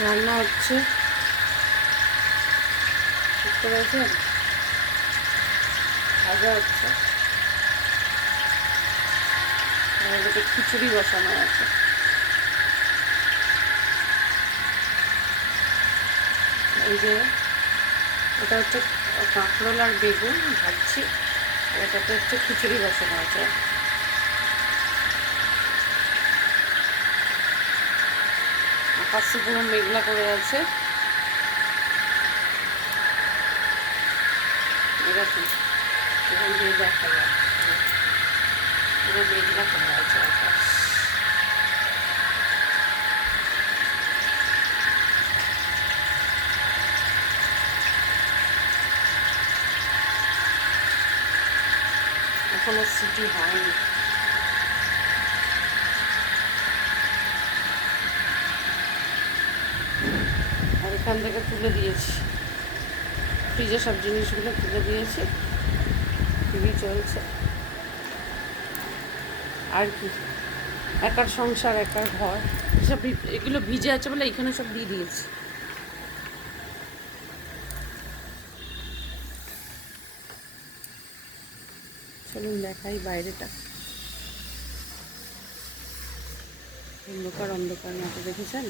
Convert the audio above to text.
রান্না হচ্ছে, বুঝতে পেরেছেন? ভাজা হচ্ছে, আর এদিকে খিচুড়ি বসানো আছে। এই যে ওটা হচ্ছে কাঁকরোল আর বেগুন ভাজছি, আর এটাতে হচ্ছে খিচুড়ি বসানো আছে। আকাশে পুরো মেঘলা করে আছে, এরকম এখান দিয়ে দেখা যায় পুরো মেঘলা করে আছে আকাশ। এখনো সিটি হয়নি। আর এখান থেকে তুলে দিয়েছি, ফ্রিজে সব জিনিসগুলো তুলে দিয়েছি, টিভি চলছে। আর কি, একার সংসার একার ঘর, সব এগুলো ভিজে আছে বলে এখানে সব দিয়ে দিয়েছি। চলুন দেখাই বাইরেটা, অন্ধকার অন্ধকার মতো, দেখেছেন?